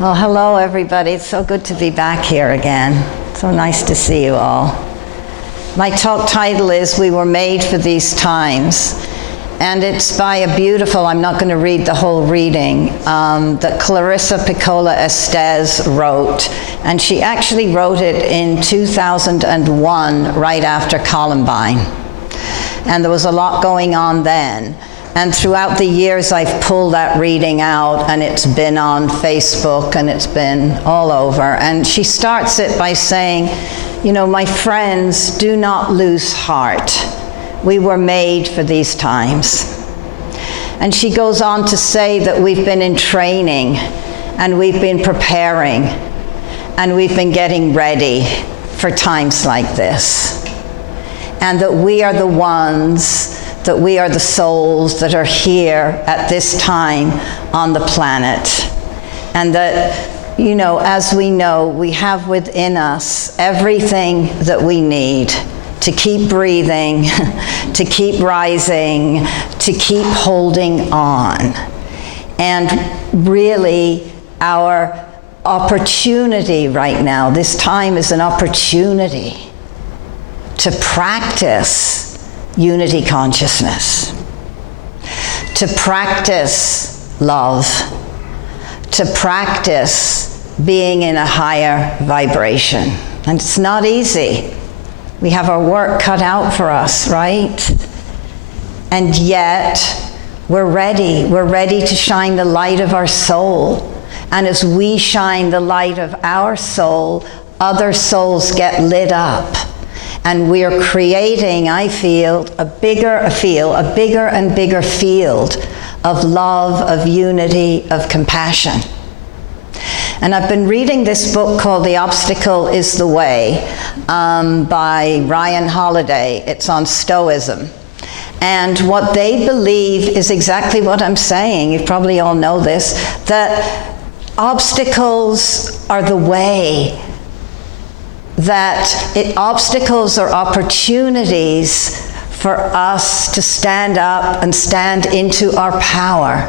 Well, hello everybody. It's so good to be back here again. So nice to see you all. My talk title is We Were Made for These Times. And it's by a beautiful, I'm not going to read the whole reading, that Clarissa Piccola Estes wrote. And she actually wrote it in 2001, right after Columbine. And there was a lot going on then. And throughout the years, I've pulled that reading out, and it's been on Facebook, and it's been all over. And she starts it by saying, you know, my friends, do not lose heart. We were made for these times. And she goes on to say that we've been in training, and we've been preparing, and we've been getting ready for times like this. And that we are the ones, that we are the souls that are here at this time on the planet. And that, you know, as we know, we have within us everything that we need to keep breathing, to keep rising, to keep holding on. And really, our opportunity right now, this time is an opportunity to practice unity consciousness, to practice love, to practice being in a higher vibration. And it's not easy. We have our work cut out for us, right? And yet, we're ready. We're ready to shine the light of our soul. And as we shine the light of our soul, other souls get lit up. And we're creating, I feel, a bigger and bigger field of love, of unity, of compassion. And I've been reading this book called The Obstacle is the Way by Ryan Holiday. It's on Stoicism. And what they believe is exactly what I'm saying. You probably all know this, that obstacles are the way. That obstacles are opportunities for us to stand up and stand into our power.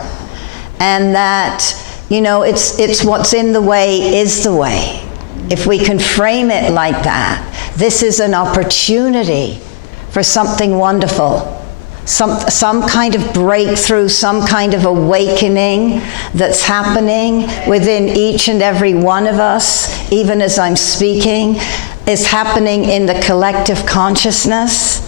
And that, you know, it's what's in the way is the way. If we can frame it like that, this is an opportunity for something wonderful. Some kind of breakthrough, some kind of awakening that's happening within each and every one of us, even as I'm speaking, is happening in the collective consciousness.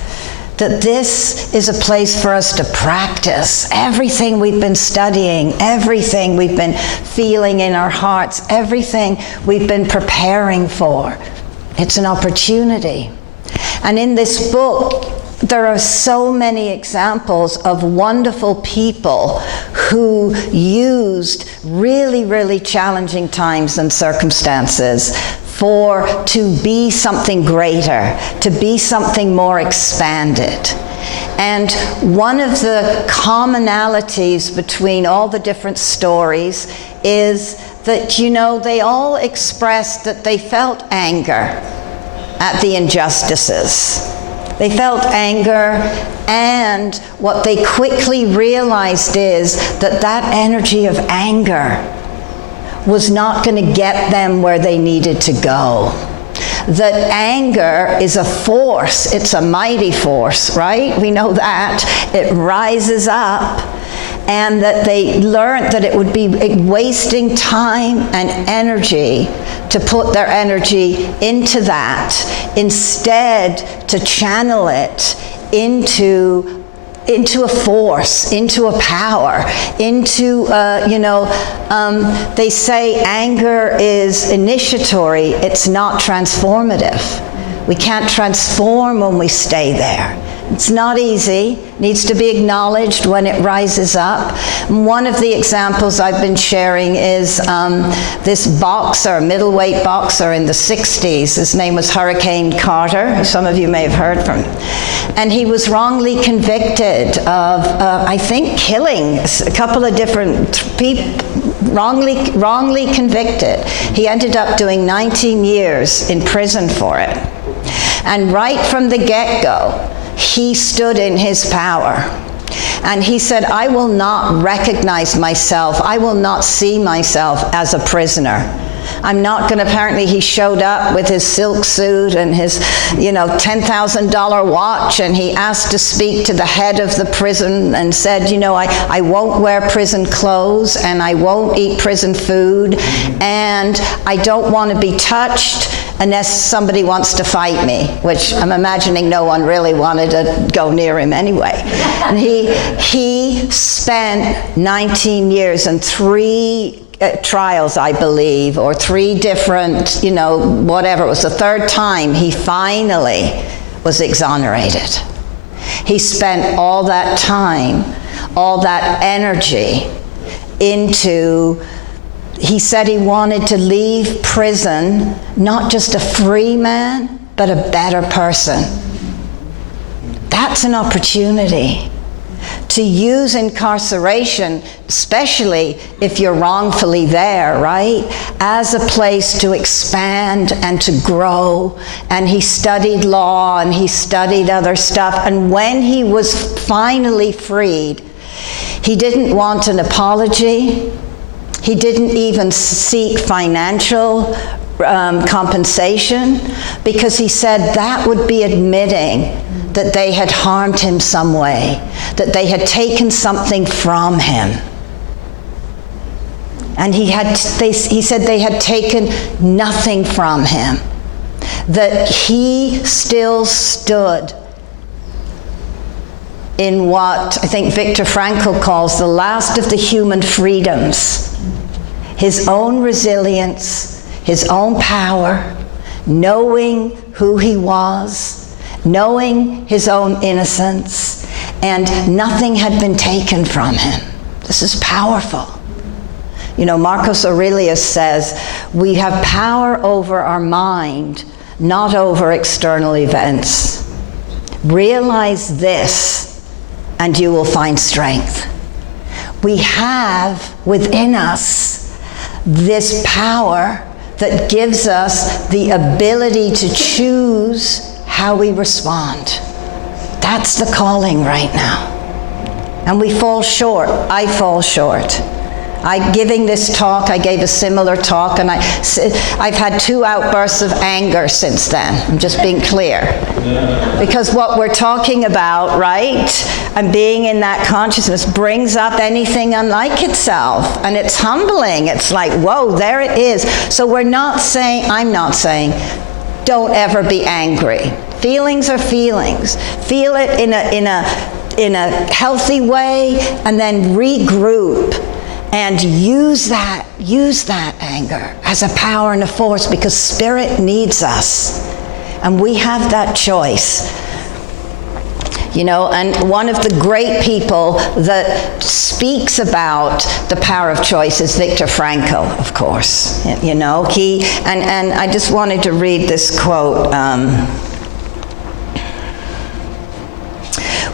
That this is a place for us to practice everything we've been studying, everything we've been feeling in our hearts, everything we've been preparing for. It's an opportunity. And in this book, there are so many examples of wonderful people who used really, really challenging times and circumstances to be something greater, to be something more expanded. And one of the commonalities between all the different stories is that, you know, they all expressed that they felt anger at the injustices. They felt anger, and what they quickly realized is that that energy of anger was not going to get them where they needed to go. That anger is a force, it's a mighty force, right? We know that. It rises up, and that they learned that it would be wasting time and energy to put their energy into that, instead to channel it into a force, into a power, into, they say anger is initiatory, it's not transformative. We can't transform when we stay there. It's not easy, needs to be acknowledged when it rises up. One of the examples I've been sharing is this boxer, middleweight boxer in the 60s. His name was Hurricane Carter. Some of you may have heard from him. And he was wrongly convicted of, I think, killing a couple of different people, wrongly convicted. He ended up doing 19 years in prison for it. And right from the get-go, he stood in his power. And he said, I will not recognize myself. I will not see myself as a prisoner. I'm not going to, apparently he showed up with his silk suit and his, $10,000 watch, and he asked to speak to the head of the prison and said, I won't wear prison clothes, and I won't eat prison food, and I don't want to be touched unless somebody wants to fight me, which I'm imagining no one really wanted to go near him anyway. And he spent 19 years and 3 trials, I believe, or 3 different, whatever. It was the 3rd time he finally was exonerated. He spent all that time, all that energy into, he said he wanted to leave prison not just a free man, but a better person. That's an opportunity. To use incarceration, especially if you're wrongfully there, right, as a place to expand and to grow. And he studied law and he studied other stuff. And when he was finally freed, he didn't want an apology. He didn't even seek financial compensation, because he said that would be admitting that they had harmed him some way, that they had taken something from him. And he said they had taken nothing from him, that he still stood in what I think Viktor Frankl calls the last of the human freedoms. His own resilience, his own power, knowing who he was, knowing his own innocence, and nothing had been taken from him. This is powerful. Marcus Aurelius says, we have power over our mind, not over external events. Realize this, and you will find strength. We have within us this power that gives us the ability to choose how we respond. That's the calling right now. And we fall short. I fall short. Giving this talk, I gave a similar talk, and I've had 2 outbursts of anger since then. I'm just being clear. Because what we're talking about, right, and being in that consciousness brings up anything unlike itself. And it's humbling. It's like, whoa, there it is. So I'm not saying, don't ever be angry. Feelings are feelings. Feel it in a healthy way, and then regroup and use that anger as a power and a force, because spirit needs us, and we have that choice. And one of the great people that speaks about the power of choice is Viktor Frankl, of course. And I just wanted to read this quote.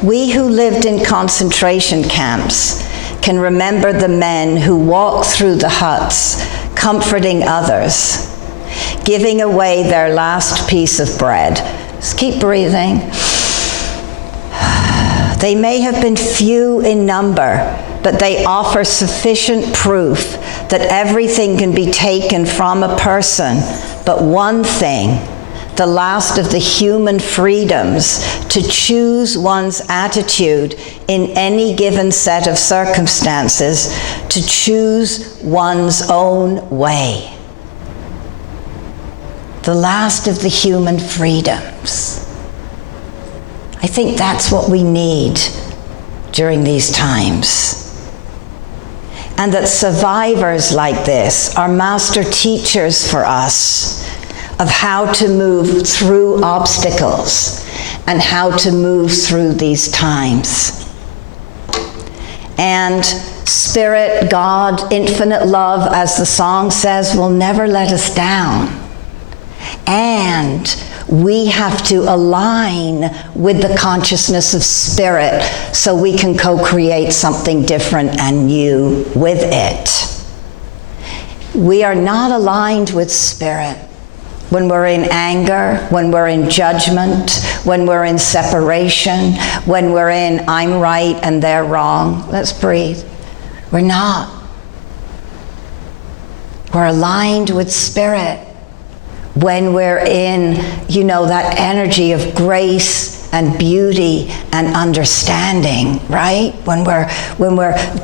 We who lived in concentration camps can remember the men who walked through the huts, comforting others, giving away their last piece of bread. Just keep breathing. They may have been few in number, but they offer sufficient proof that everything can be taken from a person, but one thing, the last of the human freedoms, to choose one's attitude in any given set of circumstances, to choose one's own way. The last of the human freedoms. I think that's what we need during these times. And that survivors like this are master teachers for us of how to move through obstacles and how to move through these times. And Spirit, God, infinite love, as the song says, will never let us down. And we have to align with the consciousness of Spirit so we can co-create something different and new with it. We are not aligned with Spirit. when we're in anger, when we're in judgment, when we're in separation, when we're in I'm right and they're wrong. Let's breathe. We're not. We're aligned with Spirit when we're in, that energy of grace and beauty and understanding, right? When we're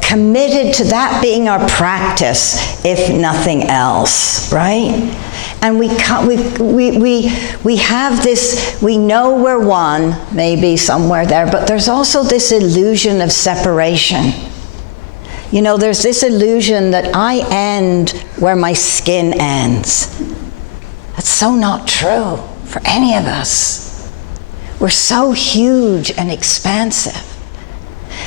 committed to that being our practice, if nothing else, right? And we have this, we know we're one, maybe somewhere there, but there's also this illusion of separation. There's this illusion that I end where my skin ends. That's so not true for any of us. We're so huge and expansive.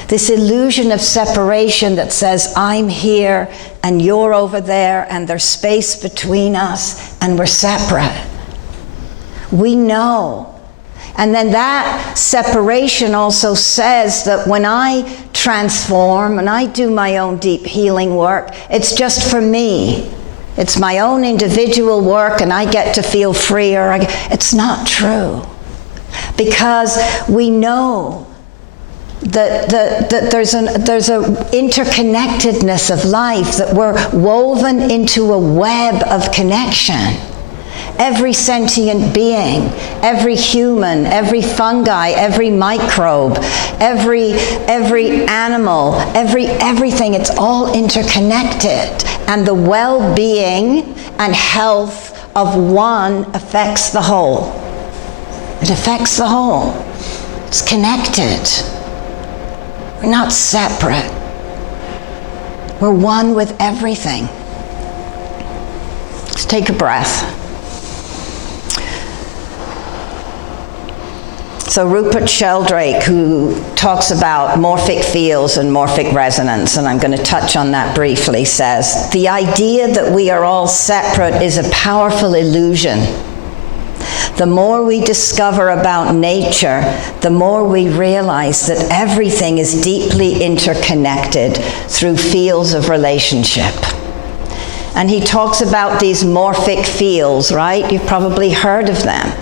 This illusion of separation that says, I'm here and you're over there and there's space between us and we're separate. We know. And then that separation also says that when I transform and I do my own deep healing work, it's just for me. It's my own individual work and I get to feel freer. It's not true. Because we know that there's an interconnectedness of life, that we're woven into a web of connection. Every sentient being, every human, every fungi, every microbe, every animal, everything, it's all interconnected. And the well-being and health of one affects the whole. It affects the whole. It's connected. We're not separate. We're one with everything. Let's take a breath. So Rupert Sheldrake, who talks about morphic fields and morphic resonance, and I'm going to touch on that briefly, says, the idea that we are all separate is a powerful illusion. The more we discover about nature, the more we realize that everything is deeply interconnected through fields of relationship. And he talks about these morphic fields, right? You've probably heard of them.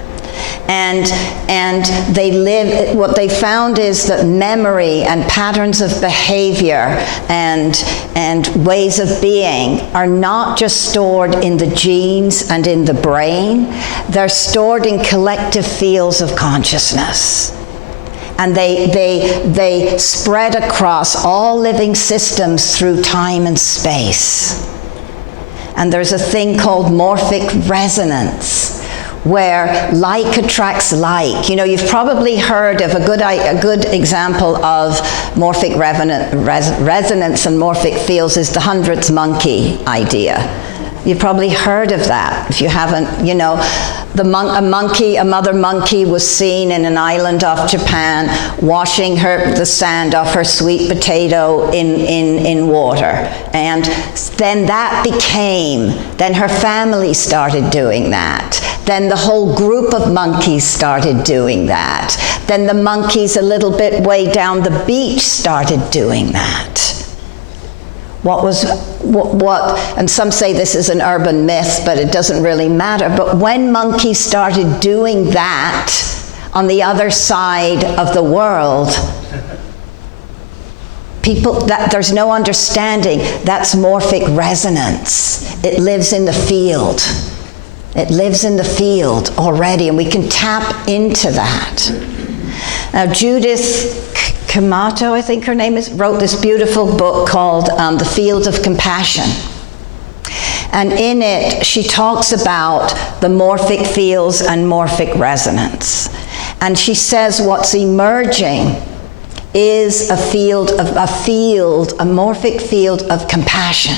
And they live, what they found is that memory and patterns of behavior and ways of being are not just stored in the genes and in the brain, they're stored in collective fields of consciousness. And they spread across all living systems through time and space. And there's a thing called morphic resonance, where like attracts like. You've probably heard of a good example of morphic resonance and morphic fields is the hundredth monkey idea. You've probably heard of that. If you haven't, a mother monkey was seen in an island off Japan washing the sand off her sweet potato in water. And then then her family started doing that. Then the whole group of monkeys started doing that. Then the monkeys a little bit way down the beach started doing that. And some say this is an urban myth, but it doesn't really matter. But when monkeys started doing that on the other side of the world, there's no understanding. That's morphic resonance. It lives in the field. It lives in the field already, and we can tap into that. Now, Judith Kamato, I think her name is, wrote this beautiful book called The Field of Compassion. And in it, she talks about the morphic fields and morphic resonance. And she says what's emerging is a morphic field of compassion.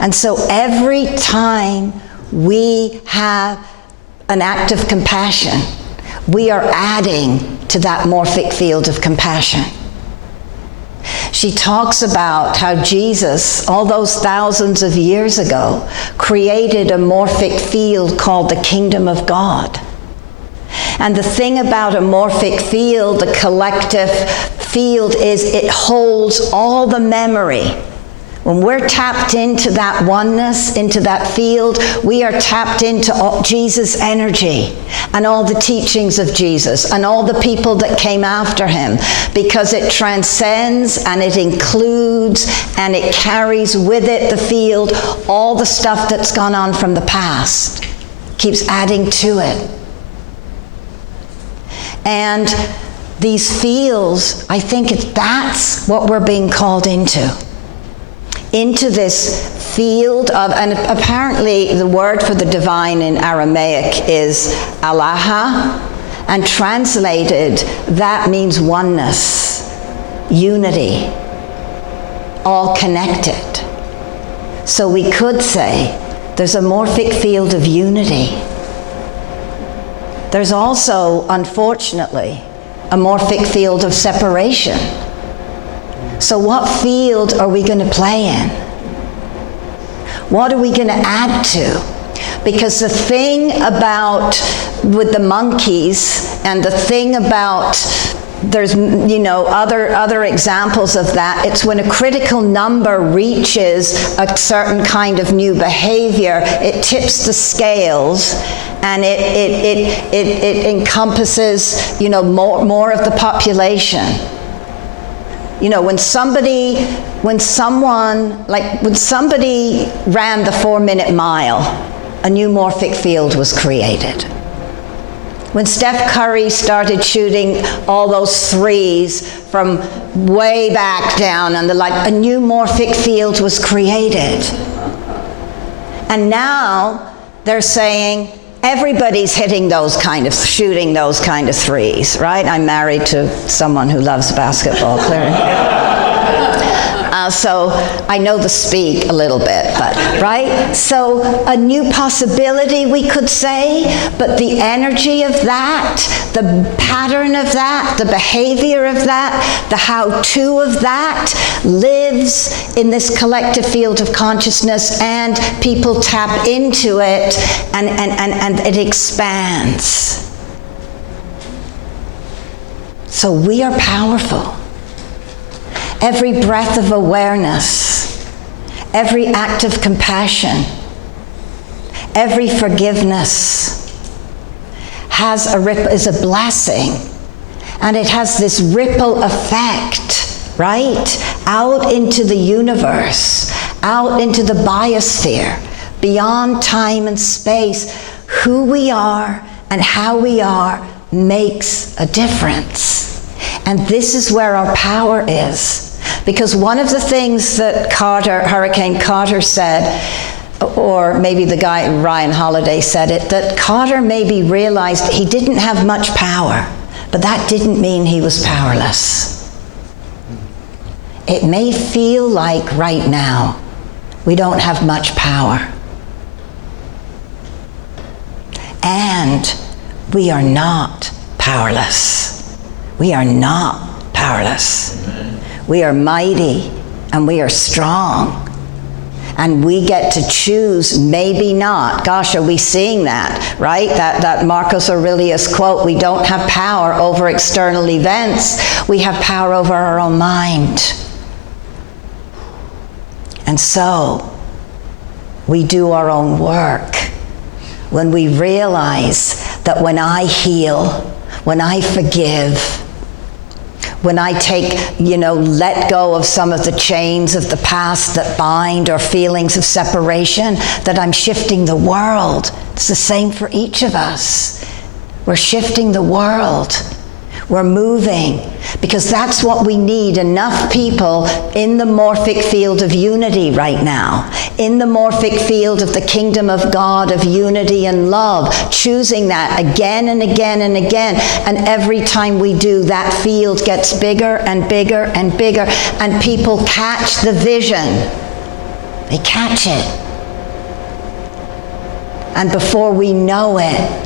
And so every time we have an act of compassion, we are adding to that morphic field of compassion. She talks about how Jesus, all those thousands of years ago, created a morphic field called the kingdom of God. And the thing about a morphic field, the collective field, is it holds all the memory When we're tapped into that oneness, into that field, we are tapped into Jesus' energy and all the teachings of Jesus and all the people that came after him, because it transcends and it includes and it carries with it the field all the stuff that's gone on from the past. Keeps adding to it. And these fields, I think that's what we're being called into this field of, and apparently the word for the divine in Aramaic is alaha, and translated that means oneness, unity, all connected. So we could say there's a morphic field of unity. There's also, unfortunately, a morphic field of separation. So what field are we going to play in? What are we going to add to? Because the thing about with the monkeys, and the thing about, there's other examples of that, it's when a critical number reaches a certain kind of new behavior, it tips the scales, and it encompasses more of the population. When somebody ran the 4-minute mile, a new morphic field was created. When Steph Curry started shooting all those threes from way back down and a new morphic field was created. And now they're saying everybody's shooting those kind of threes, right? I'm married to someone who loves basketball, clearly. So I know the speak a little bit, but right? So a new possibility, we could say, but the energy of that, the pattern of that, the behavior of that, the how-to of that lives in this collective field of consciousness, and people tap into it, and it expands. So we are powerful. Every breath of awareness, every act of compassion, every forgiveness is a blessing, and it has this ripple effect, right? Out into the universe, out into the biosphere, beyond time and space. Who we are and how we are makes a difference. And this is where our power is. Because one of the things that Hurricane Carter said, or maybe the guy Ryan Holiday said it, that Carter maybe realized he didn't have much power, but that didn't mean he was powerless. It may feel like right now we don't have much power. And we are not powerless. We are not powerless. We are mighty and we are strong. And we get to choose, maybe not. Gosh, are we seeing that, right? That Marcus Aurelius quote, we don't have power over external events. We have power over our own mind. And so, we do our own work when we realize that when I heal, when I forgive, when I let go of some of the chains of the past that bind, or feelings of separation, that I'm shifting the world. It's the same for each of us. We're shifting the world. We're moving, because that's what we need. Enough people in the morphic field of unity right now, in the morphic field of the kingdom of God, of unity and love, choosing that again and again and again. And every time we do, that field gets bigger and bigger and bigger, and people catch the vision. They catch it. And before we know it,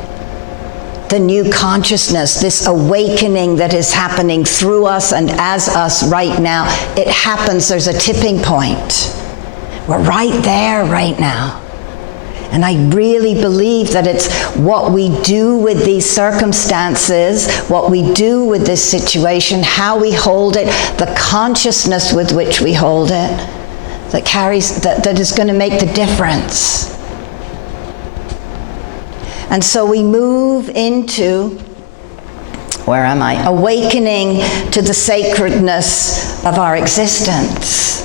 the new consciousness, this awakening that is happening through us and as us right now, it happens. There's a tipping point. We're right there right now. And I really believe that it's what we do with these circumstances, what we do with this situation, how we hold it, the consciousness with which we hold it, that is going to make the difference. And so we move into, where am I? Awakening to the sacredness of our existence.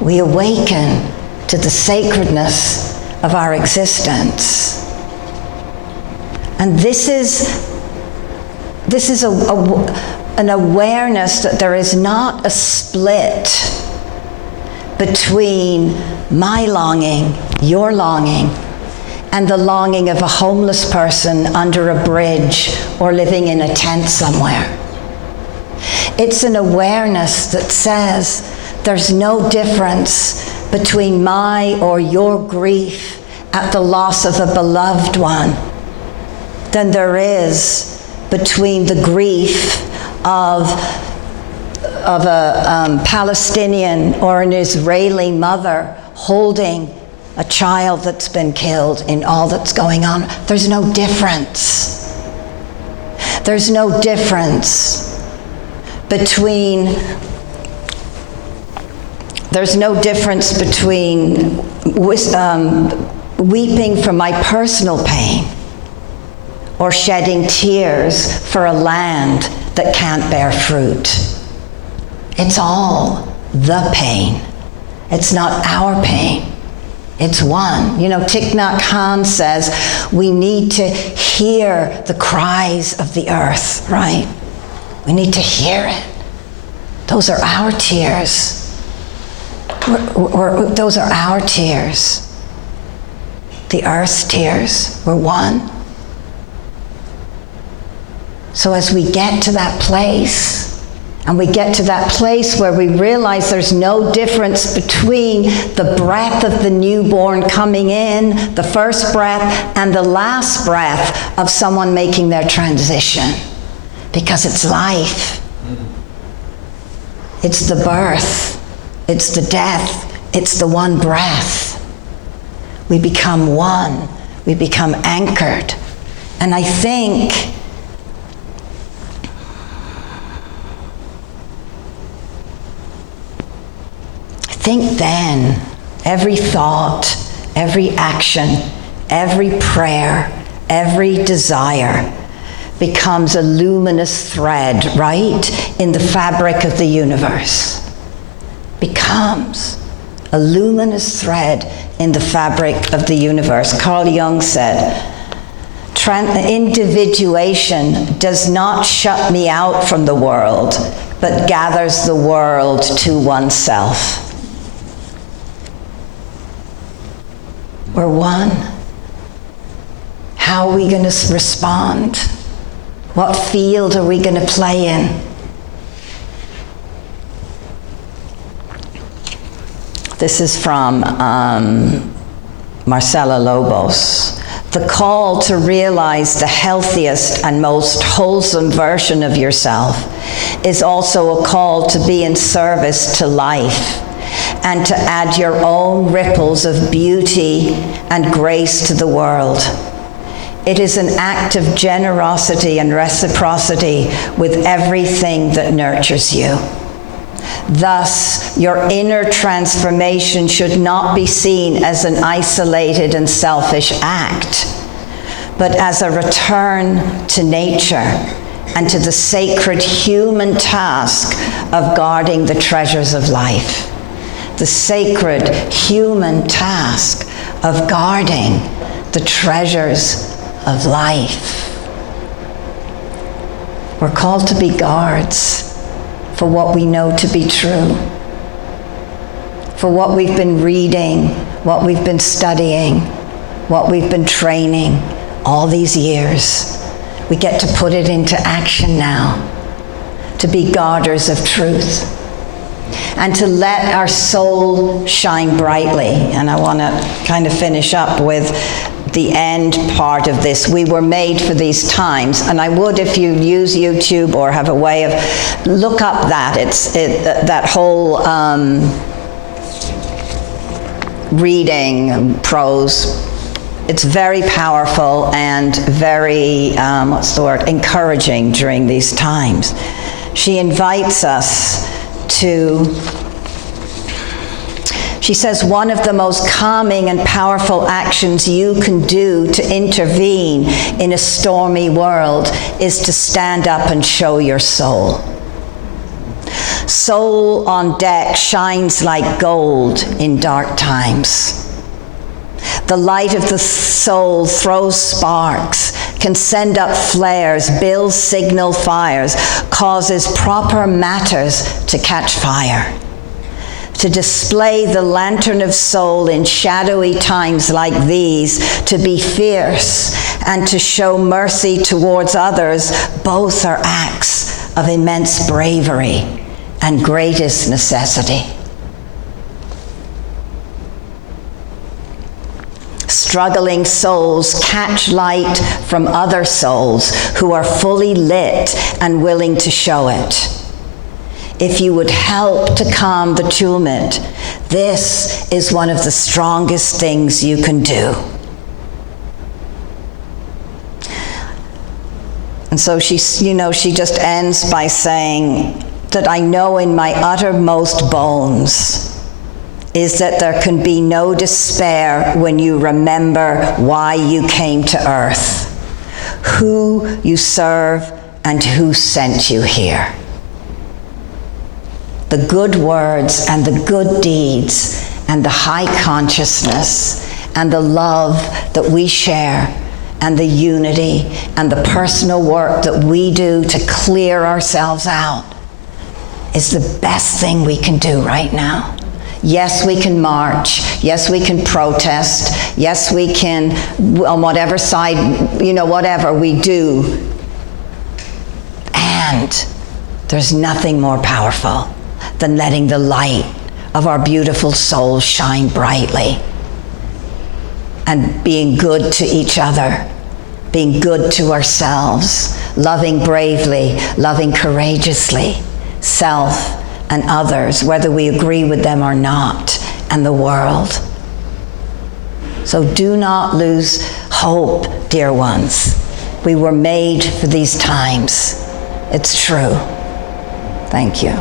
We awaken to the sacredness of our existence. And this is an awareness that there is not a split between my longing, your longing, and the longing of a homeless person under a bridge or living in a tent somewhere. It's an awareness that says there's no difference between my or your grief at the loss of a beloved one than there is between the grief of a Palestinian or an Israeli mother holding a child that's been killed in all that's going on. There's no difference. There's no difference between weeping for my personal pain or shedding tears for a land that can't bear fruit. It's all the pain. It's not our pain. It's one. You know, Thich Nhat Hanh says we need to hear the cries of the earth, right? We need to hear it. Those are our tears. Those are our tears. The earth's tears. We're one. So as we get to that place, and we get to that place where we realize there's no difference between the breath of the newborn coming in, the first breath, and the last breath of someone making their transition. Because it's life. It's the birth. It's the death. It's the one breath. We become one. We become anchored. And I think then every thought, every action, every prayer, every desire becomes a luminous thread, right, in the fabric of the universe. Becomes a luminous thread in the fabric of the universe. Carl Jung said, individuation does not shut me out from the world, but gathers the world to oneself. We're one. How are we going to respond? What field are we going to play in? This is from Marcela Lobos. The call to realize the healthiest and most wholesome version of yourself is also a call to be in service to life and to add your own ripples of beauty and grace to the world. It is an act of generosity and reciprocity with everything that nurtures you. Thus, your inner transformation should not be seen as an isolated and selfish act, but as a return to nature and to the sacred human task of guarding the treasures of life. The sacred human task of guarding the treasures of life. We're called to be guards for what we know to be true, for what we've been reading, what we've been studying, what we've been training all these years. We get to put it into action now, to be guarders of truth, and to let our soul shine brightly. And I want to kind of finish up with the end part of this. We were made for these times, and I would, if you use YouTube or have a way of, look up that. That whole reading prose. It's very powerful and very, encouraging during these times. She invites us to She says one of the most calming and powerful actions you can do to intervene in a stormy world is to stand up and show your soul. Soul on deck shines like gold in dark times. The light of the soul throws sparks, can send up flares, builds signal fires, causes proper matters to catch fire. To display the lantern of soul in shadowy times like these, to be fierce and to show mercy towards others, both are acts of immense bravery and greatest necessity. Struggling souls catch light from other souls who are fully lit and willing to show it. If you would help to calm the tumult, this is one of the strongest things you can do. And so she just ends by saying that I know in my uttermost bones is that there can be no despair when you remember why you came to earth, who you serve, and who sent you here. The good words and the good deeds and the high consciousness and the love that we share and the unity and the personal work that we do to clear ourselves out is the best thing we can do right now. Yes, we can march. Yes, we can protest. Yes, we can, on whatever side, whatever we do. And there's nothing more powerful than letting the light of our beautiful souls shine brightly and being good to each other, being good to ourselves, loving bravely, loving courageously, self and others, whether we agree with them or not, and the world. So do not lose hope, dear ones. We were made for these times. It's true. Thank you.